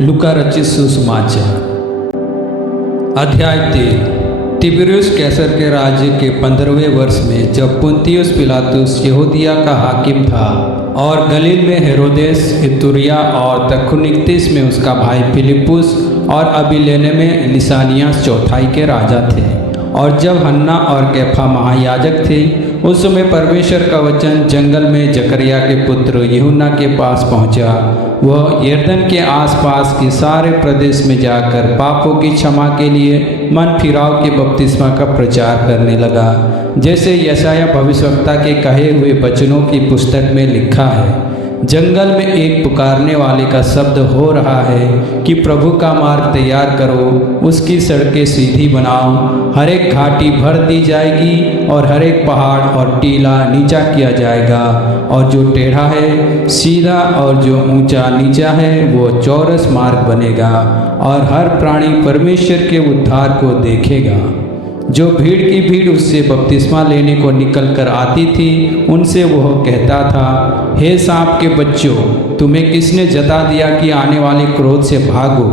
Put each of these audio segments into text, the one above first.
लूका रचित सुसमाचार अध्याय 3। तिबिरियुस कैसर के राज्य के 15वें वर्ष में जब पुन्तियुस पिलातुस यहूदिया का हाकिम था और गलील में हेरोदेस, इतुरिया और तखुनिक्तिस में उसका भाई फिलिप्पुस और अबिलेने में लिसानियास चौथाई के राजा थे, और जब हन्ना और कैफा महायाजक थे, उस समय परमेश्वर का वचन जंगल में जकरिया के पुत्र यूहन्ना के पास पहुंचा। वह यरदन के आसपास के सारे प्रदेश में जाकर पापों की क्षमा के लिए मन फिराव के बपतिस्मा का प्रचार करने लगा, जैसे यशाया भविष्यवक्ता के कहे हुए वचनों की पुस्तक में लिखा है। जंगल में एक पुकारने वाले का शब्द हो रहा है कि प्रभु का मार्ग तैयार करो, उसकी सड़कें सीधी बनाओ। हर एक घाटी भर दी जाएगी और हर एक पहाड़ और टीला नीचा किया जाएगा, और जो टेढ़ा है सीधा और जो ऊंचा नीचा है वो चौरस मार्ग बनेगा, और हर प्राणी परमेश्वर के उद्धार को देखेगा। जो भीड़ की भीड़ उससे बपतिस्मा लेने को निकल कर आती थी, उनसे वह कहता था, हे सांप के बच्चों, तुम्हें किसने जता दिया कि आने वाले क्रोध से भागो?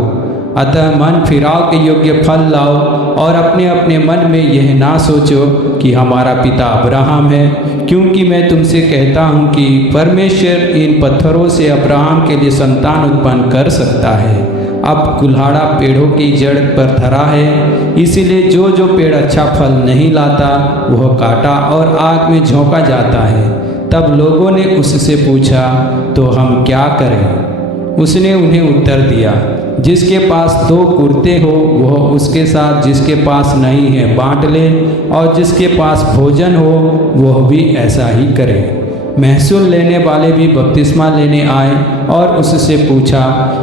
अतः मन फिराव के योग्य फल लाओ, और अपने अपने मन में यह ना सोचो कि हमारा पिता अब्राहम है, क्योंकि मैं तुमसे कहता हूँ कि परमेश्वर इन पत्थरों से अब्राहम के लिए संतान उत्पन्न कर सकता है। अब कुल्हाड़ा पेड़ों की जड़ पर धरा है, इसीलिए जो जो पेड़ अच्छा फल नहीं लाता वह काटा और आग में झोंका जाता है। तब लोगों ने उससे पूछा, तो हम क्या करें? उसने उन्हें उत्तर दिया, जिसके पास 2 कुर्ते हो वह उसके साथ जिसके पास नहीं है बांट ले, और जिसके पास भोजन हो वह भी ऐसा ही करे। महसूल लेने वाले भी बपतिस्मा लेने आए और उससे पूछा,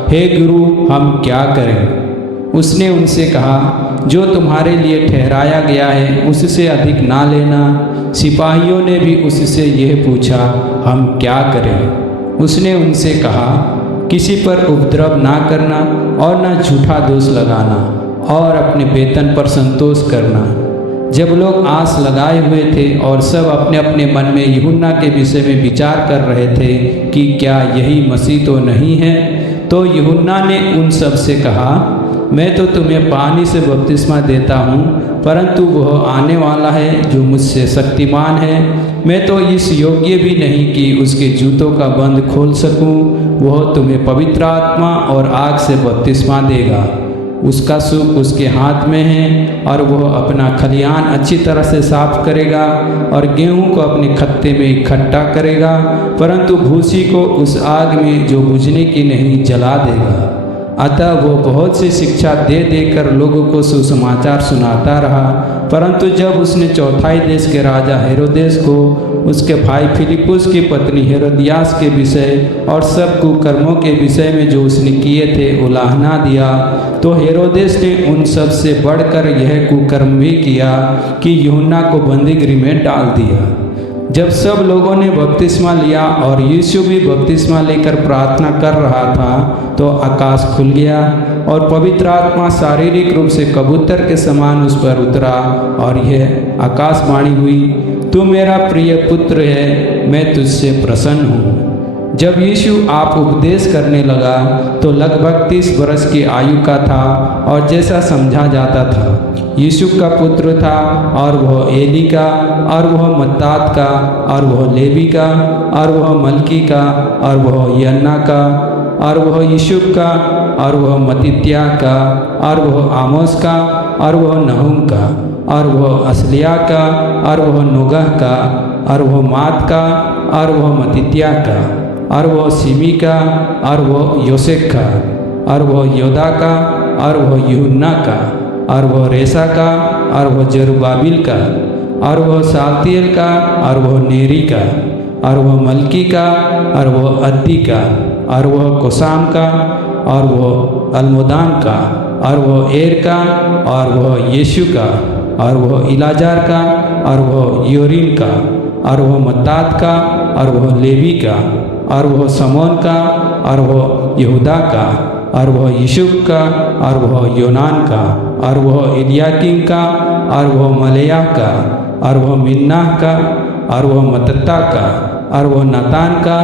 हे गुरु, हम क्या करें? उसने उनसे कहा, जो तुम्हारे लिए ठहराया गया है उससे अधिक ना लेना। सिपाहियों ने भी उससे यह पूछा, हम क्या करें? उसने उनसे कहा, किसी पर उपद्रव ना करना और न झूठा दोष लगाना, और अपने वेतन पर संतोष करना। जब लोग आस लगाए हुए थे और सब अपने अपने मन में यूहन्ना के विषय में विचार कर रहे थे कि क्या यही मसीह तो नहीं है, तो यूहन्ना ने उन सब से कहा, मैं तो तुम्हें पानी से बपतिस्मा देता हूँ, परंतु वह आने वाला है जो मुझसे शक्तिमान है, मैं तो इस योग्य भी नहीं कि उसके जूतों का बंद खोल सकूँ। वह तुम्हें पवित्र आत्मा और आग से बपतिस्मा देगा। उसका सूप उसके हाथ में है, और वह अपना खलिहान अच्छी तरह से साफ करेगा और गेहूं को अपने खत्ते में इकट्ठा करेगा, परंतु भूसी को उस आग में जो बुझने की नहीं जला देगा। अतः वो बहुत सी शिक्षा दे देकर लोगों को सुसमाचार सुनाता रहा। परंतु जब उसने चौथाई देश के राजा हेरोदेस को उसके भाई फिलिप्पुस की पत्नी हेरोदियास के विषय और सब कुकर्मों के विषय में जो उसने किए थे उलाहना दिया, तो हेरोदेस ने उन सब से बढ़कर यह कुकर्म भी किया कि यूहन्ना को बंदीगृह में डाल दिया। जब सब लोगों ने बपतिस्मा लिया और यीशु भी बपतिस्मा लेकर प्रार्थना कर रहा था, तो आकाश खुल गया और पवित्र आत्मा शारीरिक रूप से कबूतर के समान उस पर उतरा, और यह आकाशवाणी हुई, तू मेरा प्रिय पुत्र है, मैं तुझसे प्रसन्न हूँ। जब यीशु आप उपदेश करने लगा तो लगभग 30 वर्ष की आयु का था, और जैसा समझा जाता था यीशु का पुत्र था, और वह एली का, और वह मत्तात का, और वह लेवी का, और वह मलकी का, और वह यन्ना का, और वह यूसुफ का, और वह मत्तित्याह का, और वह आमोस का, और वह नहूम का, और वह असलिया का, और वह नोगह का, और वह मात का, और वह मत्तित्याह का, और वह सिमी का, और वह योसेख का, और वह योदा का, और वह यूहन्ना का, और वह रेसा का, और वह जरुब्बाबिल का, और वह सालतियेल का, और वह नेरी का, और वह मलकी का, और वह अद्दी का, और वह कोसाम का, और वह अल्मोदान का, और वह एर का, और वह यीशु का, और वह इलाजार का, और वह योरीम का, और वह मत्तात का, और वह लेवी का, और वह समोन का, और वह यहूदा का, और वह यूसुफ का, और वह योनान का, और वह इलियाकीम का, और वह मलेयाह का, और वह मिन्नाह का, और वह मत्तता का, और वह नातान का,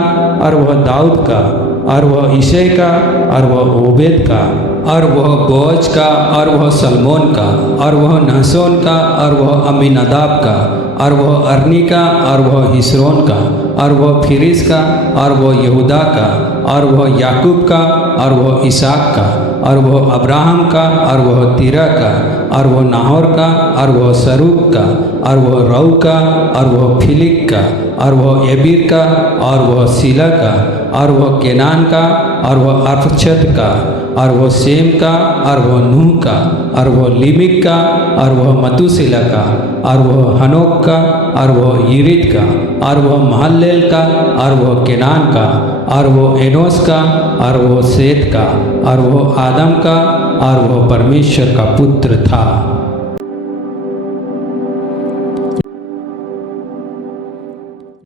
और वह दाऊद का, और वह ईशै का, और वह ओबेद का, और वह बोअज का, और वह सलमोन का, और वह नहशोन का, और वह अम्मीनादाब का, और वह अर्नी का, और वह हिस्रोन का, और वह फिरिस का, और वह यहूदा का, और वह याकूब का, और वह इसहाक का, और वह अब्राहम का, और वह तिरह का, और वह नाहोर का, और वह सरूग का, और वह रऊ का, और वह फिलिक का, और वह एबीर का, और वह सीला का, और वह केनान का, और वह अर्फक्षद का, और वह सेम का, और वह नूह का, और वह लिमिक का, और वह मतूसिला का, और वह हनोक का, और वह यिरिद का, और वह महललेल का, और वह केनान का, और वह एनोस का, और वह सेत का, और वह आदम का, और वह परमेश्वर का पुत्र था।